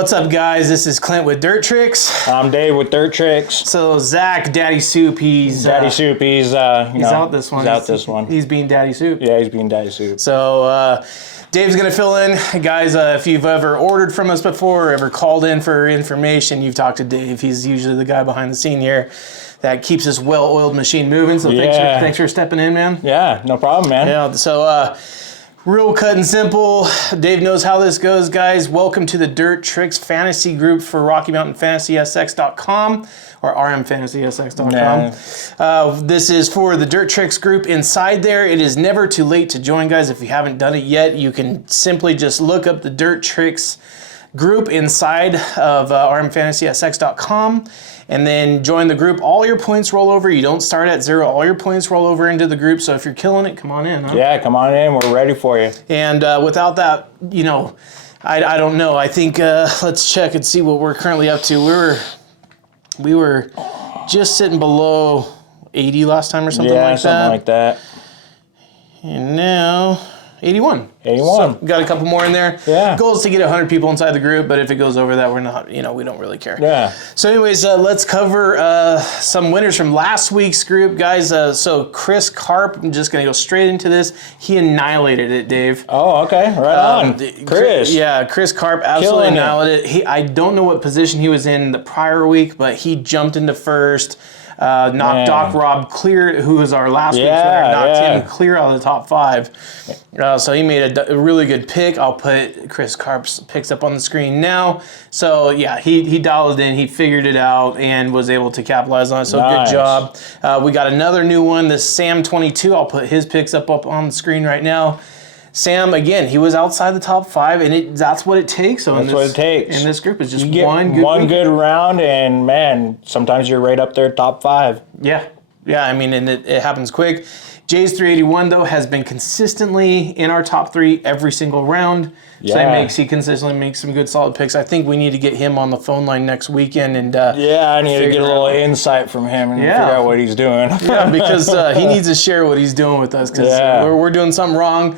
What's up, guys? This is Clint with Dirt Tricks. I'm Dave with Dirt Tricks. So Zach, Daddy Soup, he's Daddy Soup. He's out this one. He's out this one. He's being Daddy Soup. Yeah, he's being Daddy Soup. So Dave's gonna fill in, guys. If you've ever ordered from us before, or ever called in for information, you've talked to Dave. He's usually the guy behind the scene here that keeps this well-oiled machine moving. So thanks for stepping in, man. Yeah, no problem, man. Yeah. So. Real cut and simple. Dave knows how this goes, guys. Welcome to the Dirt Tricks Fantasy Group for RockyMountainFantasySX.com or RMFantasySX.com. This is for the Dirt Tricks group inside there. It is never too late to join, guys. If you haven't done it yet, you can simply just look up the Dirt Tricks group inside of RMFantasySX.com and then join the group. All your points roll over. You don't start at zero. All your points roll over into the group. So if you're killing it, come on in. Huh? Yeah, come on in. We're ready for you. And without that, I don't know. I think let's check and see what we're currently up to. We were just sitting below 80 last time or something like that. Yeah, something like that. And now 81. 81. So got a couple more in there. Yeah. Goal is to get 100 people inside the group, but if it goes over that, we're not, we don't really care. Yeah. So anyways, let's cover some winners from last week's group, guys. So Chris Karp, I'm just going to go straight into this. He annihilated it, Dave. Oh, okay. Right on. Chris. Yeah, Chris Karp absolutely annihilated it. I don't know what position he was in the prior week, but he jumped into first. Knocked Doc Rob clear, who was our last week's winner, knocked him clear out of the top 5. So he made a really good pick. I'll put Chris Karp's picks up on the screen now. So yeah, he dialed it in, he figured it out, and was able to capitalize on it. So nice. Good job. We got another new one, this Sam 22. I'll put his picks up on the screen right now. Sam, again, he was outside the top 5, and that's what it takes. So that's what it takes. In this group, it's just you get one good round, and man, sometimes you're right up there top 5. Yeah, I mean, and it happens quick. Jay's 381 though has been consistently in our top 3 every single round. Yeah. So he consistently makes some good solid picks. I think we need to get him on the phone line next weekend and I need to get a little insight from him and figure out what he's doing. Yeah, because he needs to share what he's doing with us because we're doing something wrong.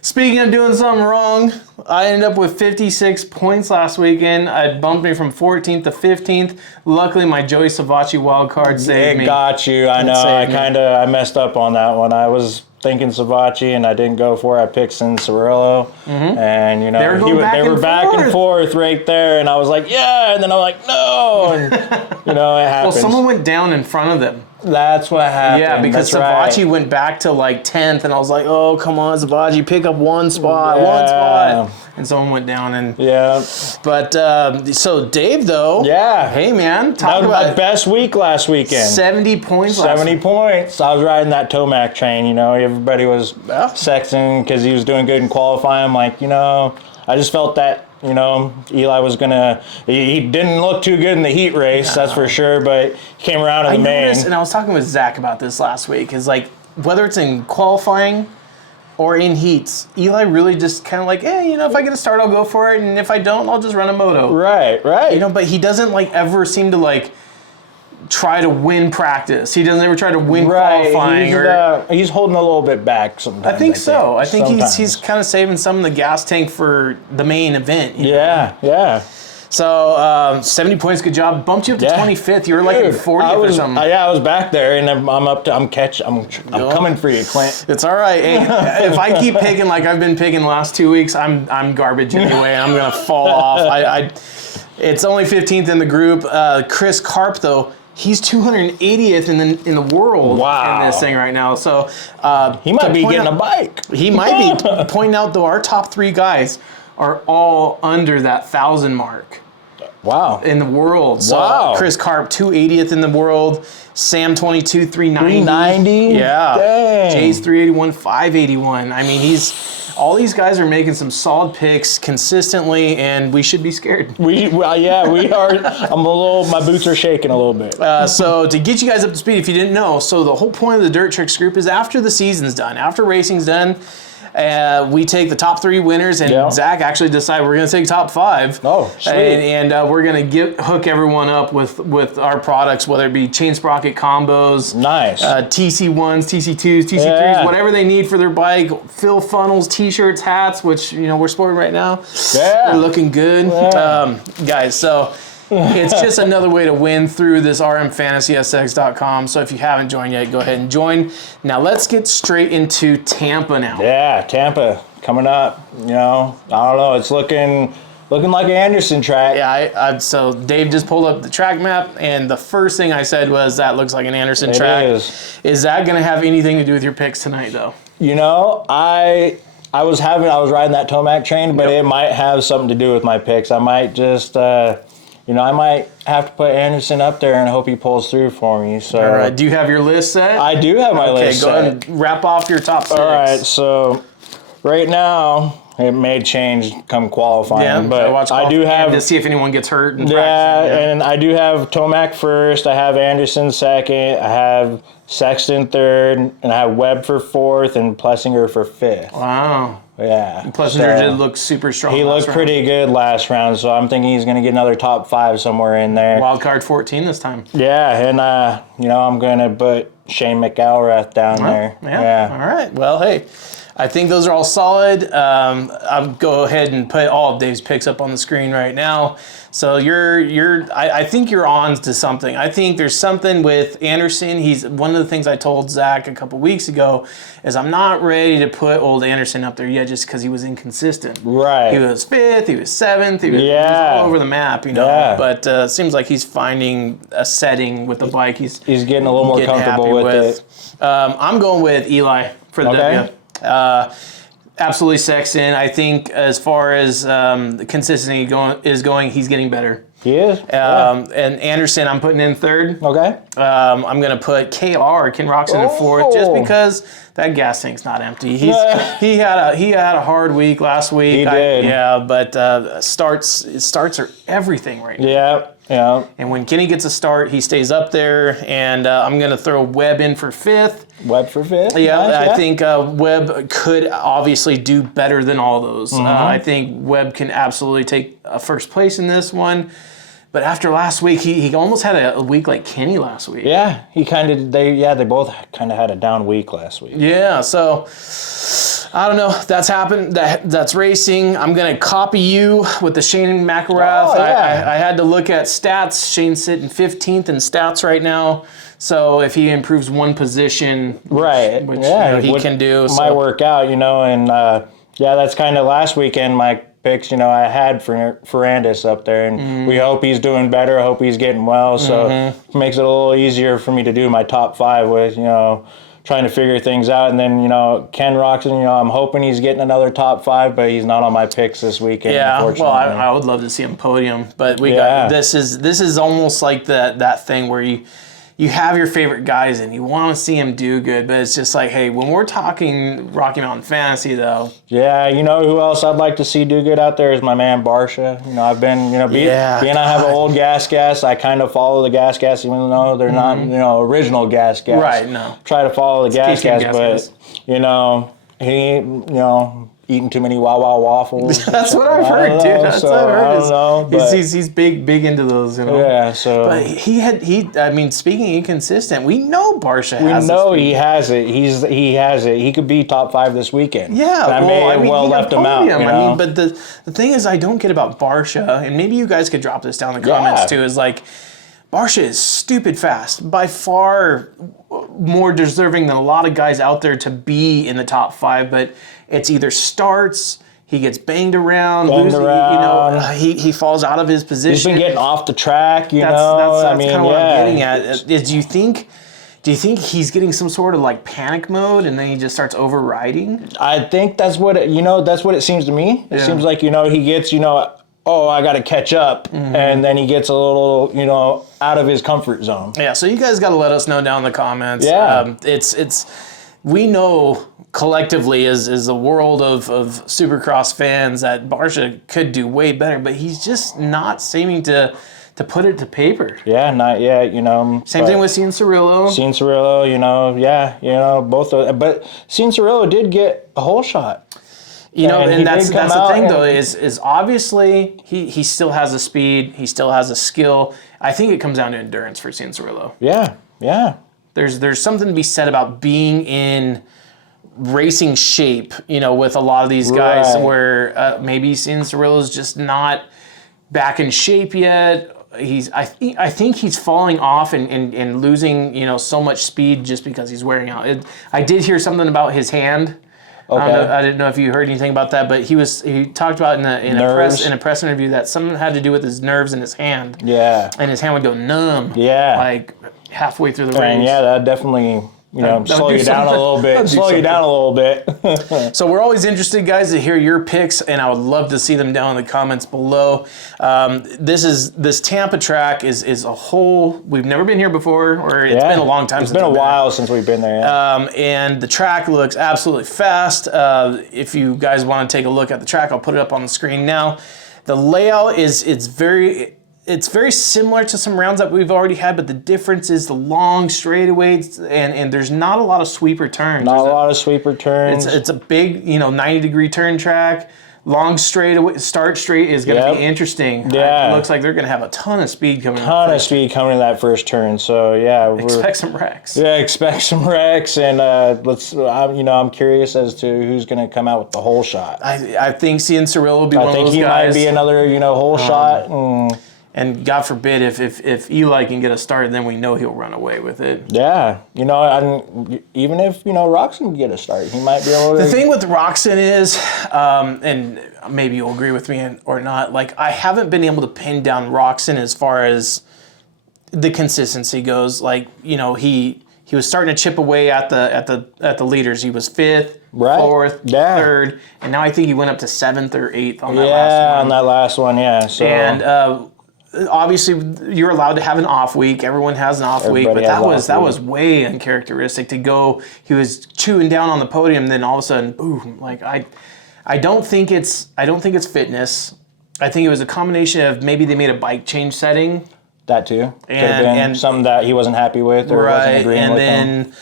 Speaking of doing something wrong, I ended up with 56 points last weekend. It bumped me from 14th to 15th. Luckily, my Joey Savacci wild card saved me. It got you. I know. I messed up on that one. I was thinking Savacci, and I didn't go for it. I picked Cirillo, and they were back and forth right there, and I was like, yeah, and then I'm like, no, and it happens. Well, someone went down in front of them. That's what happened. Yeah, because Savacci went back to like 10th, and I was like, oh, come on, Savacci, pick up one spot. And someone went down. But, so Dave, though. Yeah. Hey, man. That was my best week last weekend. 70 points 70 points. I was riding that Tomac train, Everybody was sexing because he was doing good in qualifying. I'm like, I just felt that, Eli was going to, he didn't look too good in the heat race, that's for sure, but he came around in the main. And I was talking with Zach about this last week, is like, whether it's in qualifying or in heats, Eli really just kind of like, if I get a start, I'll go for it, and if I don't, I'll just run a moto. Right. But he doesn't ever seem to try to win practice. He doesn't ever try to win qualifying. He's holding a little bit back sometimes. I think so. I think he's kind of saving some of the gas tank for the main event. Yeah. So 70 points, good job. Bumped you up to 25th. You were in 40th or something. I was back there, and I'm up to. I'm coming for you, Clint. It's all right. Hey, if I keep picking like I've been picking the last 2 weeks, I'm garbage anyway. I'm gonna fall off. It's only 15th in the group. Chris Karp though. He's 280th in the world in this thing right now. So he might be getting a bike. He might be. Pointing out though, our top 3 guys are all under that 1,000 mark. Wow. In the world. So Chris Karp, 280th in the world. Sam 22, 390. 390? Yeah. Dang. Jay's 381, 581. I mean, all these guys are making some solid picks consistently, and we should be scared. We are. My boots are shaking a little bit. So to get you guys up to speed, if you didn't know, so the whole point of the Dirt Tricks group is after the season's done, after racing's done, We take the top 3 winners, and Zach actually decided we're going to take top 5. Oh, sweet. And we're going to hook everyone up with our products, whether it be chain sprocket combos, nice, TC1s, TC2s, TC3s, whatever they need for their bike, fill funnels, t-shirts, hats, which we're sporting right now. Yeah. We're looking good. Guys, so it's just another way to win through this rmfantasysx.com. So if you haven't joined yet, go ahead and join. Now let's get straight into Tampa now. Yeah, Tampa coming up. I don't know. It's looking like an Anderson track. Yeah, so Dave just pulled up the track map, and the first thing I said was that looks like an Anderson track. Is that going to have anything to do with your picks tonight, though? I was riding that Tomac train, but it might have something to do with my picks. I might just, I might have to put Anderson up there and hope he pulls through for me. So, all right. Do you have your list set? I do have my list set. Okay, go ahead and wrap off your top 6. All right, so right now it may change come qualifying, but I do have to see if anyone gets hurt. And I do have Tomac first. I have Anderson second. I have Sexton third, and I have Webb for 4th and Plessinger for 5th. Wow. Yeah. Plessinger did look super strong. He looked pretty good last round, so I'm thinking he's going to get another top 5 somewhere in there. Wild card 14 this time. Yeah, and I'm going to put Shane McElrath down there. Yeah. All right. Well, hey, I think those are all solid. I'll go ahead and put all of Dave's picks up on the screen right now. So I think you're on to something. I think there's something with Anderson. He's one of the things I told Zach a couple weeks ago is I'm not ready to put old Anderson up there yet just because he was inconsistent. Right. He was 5th, he was 7th, he was all over the map, Yeah. But it seems like he's finding a setting with the bike. He's getting a little more comfortable with it. I'm going with Eli for the W. Absolutely Sexton. I think as far as the consistency is going, he's getting better. He is. And Anderson, I'm putting in 3rd. Okay. I'm going to put Ken Roxon in 4th, just because that gas tank's not empty. He had a hard week last week. He did. But starts are everything right now. Yeah. And when Kenny gets a start, he stays up there. And I'm going to throw Webb in for 5th. Webb for 5th? Yeah, nice, I think Webb could obviously do better than all those. I think Webb can absolutely take a first place in this one. But after last week, he almost had a week like Kenny last week. Yeah, they both kind of had a down week last week. Yeah, so I don't know. That's happened. That's racing. I'm going to copy you with the Shane McElrath. I had to look at stats. Shane's sitting 15th in stats right now. So if he improves one position, which he can do. Might work out, and that's kind of last weekend my picks. I had Ferrandis up there, and we hope he's doing better. I hope he's getting well. So it makes it a little easier for me to do my top 5 with, trying to figure things out. And then, Ken Roxon, I'm hoping he's getting another top 5, but he's not on my picks this weekend. Yeah, unfortunately. well, I would love to see him podium, but this is almost like that thing where you have your favorite guys and you want to see them do good, but it's just like, hey, when we're talking Rocky Mountain Fantasy, though. Yeah, who else I'd like to see do good out there is my man Barsha. I've been, being I have an old gas, I kind of follow the gas, even though they're not, original gas. Right, no. Try to follow the gas, but, he, eating too many Wawa waffles. That's what I've heard, dude. That's what I've heard. I don't know. But he's big into those, Yeah, so. But speaking inconsistent, we know Barsha has We know he has it. He has it. He could be top 5 this weekend. Yeah, I may have left him out. But the thing is, I don't get about Barsha, and maybe you guys could drop this down in the comments too, is like, Barsha is stupid fast, by far more deserving than a lot of guys out there to be in the top 5, but it's either starts, he gets banged around, he falls out of his position. He's been getting off the track, That's kind of what I'm getting at. Do you think he's getting some sort of like panic mode and then he just starts overriding? I think that's what it seems to me. It seems like, he gets, I got to catch up, and then he gets a little, out of his comfort zone. Yeah, so you guys got to let us know down in the comments. Yeah. We know collectively as the world of Supercross fans that Barsha could do way better, but he's just not seeming to to put it to paper. Yeah, not yet, Same thing with Cianciarulo. Cianciarulo, both of, but Cianciarulo did get a hole shot. And that's the thing, though, is obviously he still has the speed, he still has the skill. I think it comes down to endurance for Cianciarulo. Yeah. There's something to be said about being in racing shape, with a lot of these guys where maybe Cianciarulo's just not back in shape yet. I think he's falling off and losing, so much speed just because he's wearing out. I did hear something about his hand. Okay. I didn't know if you heard anything about that, but he talked about in a press interview that something had to do with his nerves in his hand. Yeah. And his hand would go numb. Yeah. Like halfway through the race. And that definitely slow you down a little bit. So we're always interested, guys, to hear your picks, and I would love to see them down in the comments below. This Tampa track is a whole. We've never been here before, or it's been a long time. It's been a while since we've been there. Yeah. And the track looks absolutely fast. If you guys want to take a look at the track, I'll put it up on the screen now. The layout it's very similar to some rounds that we've already had, but the difference is the long straightaways, and there's not a lot of sweeper turns. It's a big, 90-degree turn track. Long straightaway, start straight is going to be interesting. Yeah. It looks like they're going to have a ton of speed coming. Coming to that first turn. So expect some wrecks. Yeah, expect some wrecks, and I'm curious as to who's going to come out with the hole shot. I think Cianciarulo will be one of those guys. I think he might be another hole shot. And God forbid if Eli can get us started, then we know he'll run away with it. Yeah. Even if, Roxon can get a start, he might be able to. The thing with Roxon is, and maybe you'll agree with me or not, like I haven't been able to pin down Roxon as far as the consistency goes. Like, he was starting to chip away at the leaders. He was 5th, 4th, 3rd, and now I think he went up to 7th or 8th on that last one. Yeah, on that last one, yeah. So. And obviously, you're allowed to have an off week. Everyone has an off week, but that was way uncharacteristic to go. He was chewing down on the podium, then all of a sudden, boom! Like I don't think it's fitness. I think it was a combination of maybe they made a bike change setting. That too. Could have been something that he wasn't happy with or wasn't agreeing with him.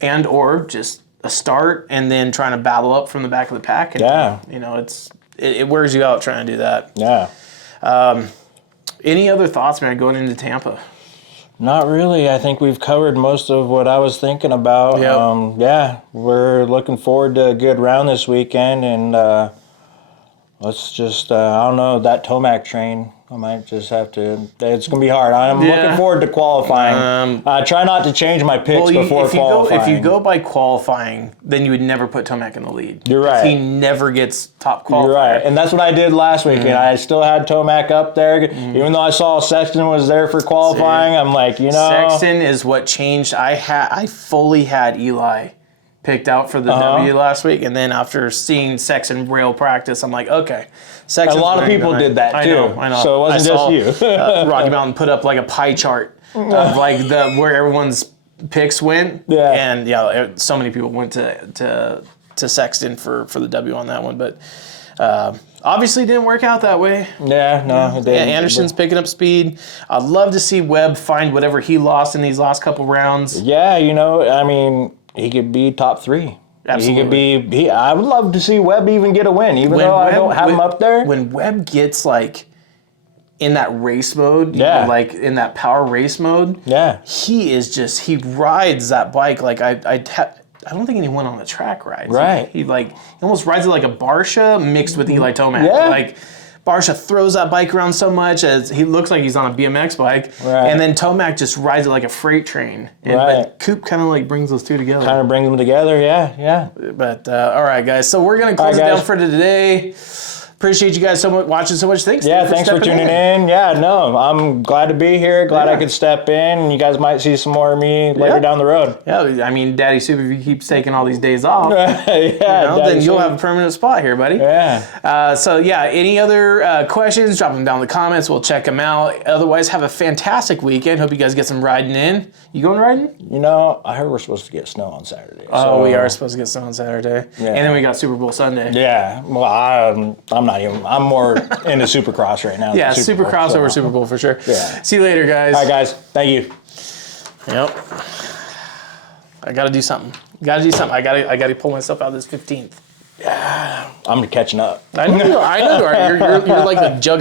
And or just a start and then trying to battle up from the back of the pack. And, it wears you out trying to do that. Yeah. Any other thoughts, man, going into Tampa? Not really. I think we've covered most of what I was thinking about. Yep. We're looking forward to a good round this weekend, and let's just, I don't know, that Tomac train. I might just have to. It's going to be hard. I'm looking forward to qualifying. Try not to change my picks before qualifying. If you go by qualifying, then you would never put Tomac in the lead. You're right. He never gets top qualifier. You're right. And that's what I did last weekend. I still had Tomac up there. Even though I saw Sexton was there for qualifying, I'm like, Sexton is what changed. I fully had Eli picked out for the W last week, and then after seeing Sexton rail practice, I'm like, okay. Sexton's a lot of people did that too. I know. So it wasn't just you. Rocky Mountain put up like a pie chart of like where everyone's picks went. Yeah. And so many people went to Sexton for the W on that one, but obviously didn't work out that way. Yeah, no, it didn't. Anderson's picking up speed. I'd love to see Webb find whatever he lost in these last couple rounds. Yeah, he could be top 3. Absolutely. He could be. I would love to see Webb even get a win, even though I don't have him up there. When Webb gets like in that race mode, like in that power race mode, he rides that bike like I don't think anyone on the track rides. Right. He almost rides it like a Barsha mixed with Eli Tomac. Yeah. Like Barsha throws that bike around so much as he looks like he's on a BMX bike, and then Tomac just rides it like a freight train. But Coop kind of like brings those two together. Kind of brings them together, yeah. But all right, guys. So we're gonna close it down for today. Appreciate you guys so much watching so much. Thanks. Yeah, thanks for tuning in. Yeah, no, I'm glad to be here. Glad I could step in, and you guys might see some more of me later down the road. Yeah, I mean, Daddy Soup, if he keeps taking all these days off, then you'll have a permanent spot here, buddy. Yeah. Any other questions? Drop them down in the comments. We'll check them out. Otherwise, have a fantastic weekend. Hope you guys get some riding in. You going riding? I heard we're supposed to get snow on Saturday. Oh, we are supposed to get snow on Saturday. Yeah. And then we got Super Bowl Sunday. Yeah. Well, I'm not I'm more into Supercross right now. Yeah, than Super Bowl, Supercross so. over Super Bowl for sure. Yeah. See you later, guys. All right, guys. Thank you. Yep. I gotta do something. I gotta pull myself out of this 15th. I'm catching up. I know you are. You're like the juggernaut.